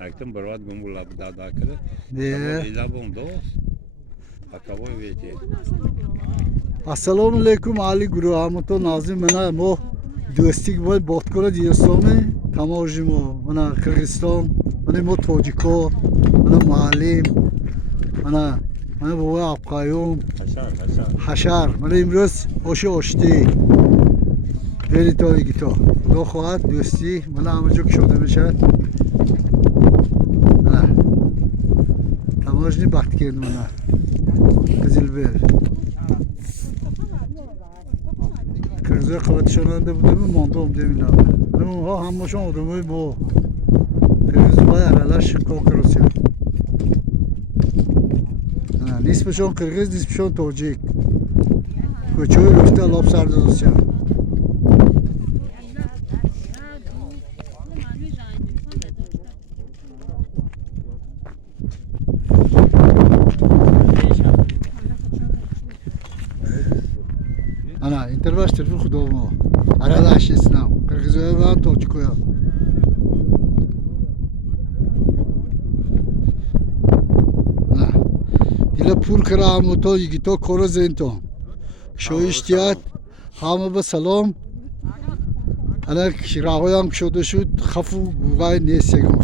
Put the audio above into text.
Actum bărbat gumul la da care. Ne. La bom dos. Acabou vete. Assalomu alaykum Ali Guru Ahmato Nazim mana mo do'stik boy botkora diyostome tamojimo mana Kırgızistan mana mo Tojiko mana muallim mana baba Abqayum Hashar mana imroz oshti برید گیتا خدا خواهد دوستی من همه جا شده بشه نه تماشنی بخت کرد منه قزل بر کرزه قوات شنانده بودم مانده هم دمینا من ها همشون آدمای با کرز باید ارالش کاکروسی نیسپشون کرگز نیسپشون توجیک کوچوی رفته لاب سرده دوستیم Ana intervaş tırfı kudomu. Arada aşısınam. Kırgızöy ve Tojiko'ya. Ana. Dile pur kıramı to yigito koro zento. Şu iştiyat. Hamı be salam. Ana kirahoyam şudu şu kafu gugay nesegim.